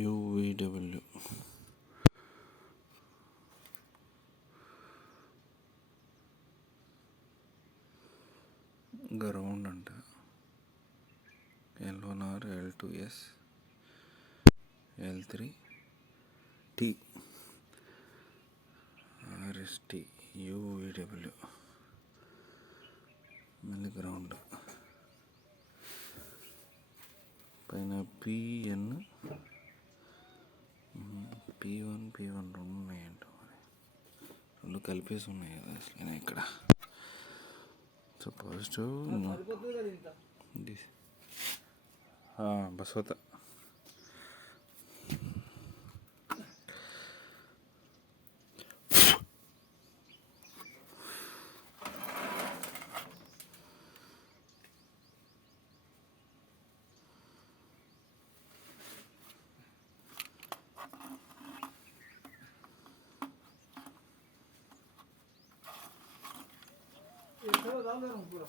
UVW. Ground and L1 R, L2 S, L3 T, RST, UVW. మళ్ళీ గ్రౌండ్ పైన PN P1 రెండు ఉన్నాయంట, మరి రెండు కలిపేసి ఉన్నాయి కదా అసలు ఇక్కడ. సో పాజిటివ్ బస్ అవుతా. पूरा